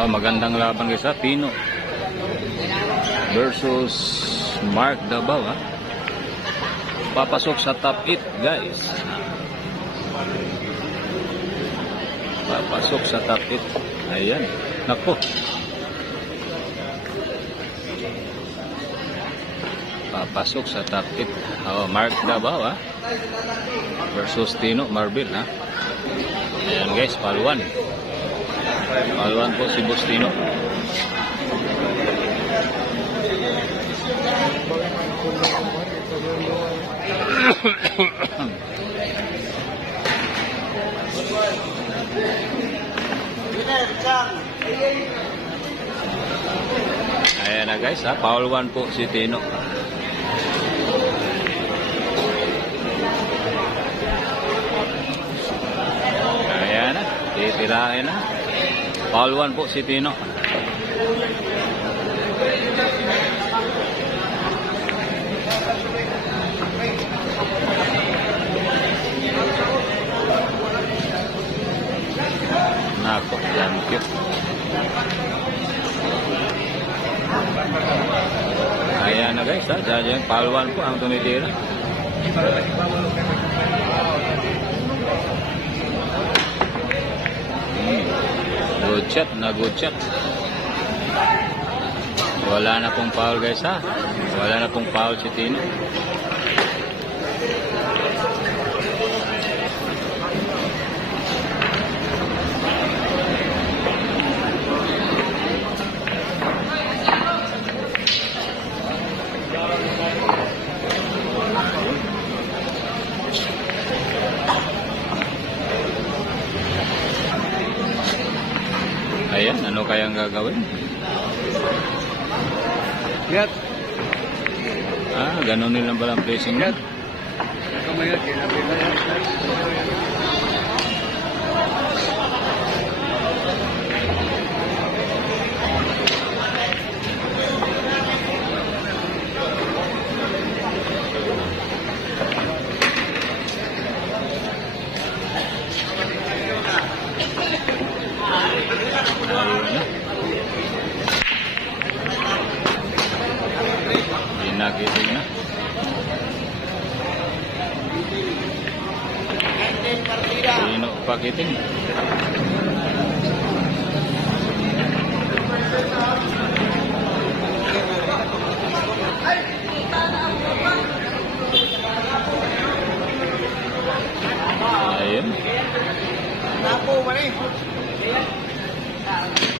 Magandang laban guys ha. Pino versus Mark Davao ha. Papasok sa top 8 guys. Papasok sa top 8. Ayan. Nako. Papasok sa top 8. Mark Davao ha. Versus Tino Marbil ha. Ayan guys, paluan. Paluan po si Bustino. Ayan na guys ha, paluan po si Tino. Ayan na, titirahin na. Paluan po si Tino. Nako, thank you. Ayan na guys ha, dyan paluan po ang tumitira. Good shot, na good shot. Wala na pong foul guys ha. Wala na pong foul si Tino. Ayan, ano kayang gagawin? Gat. Ganun nilang balang placing niya. Kamay at kinapila. Nagiting na. Tino pakiting.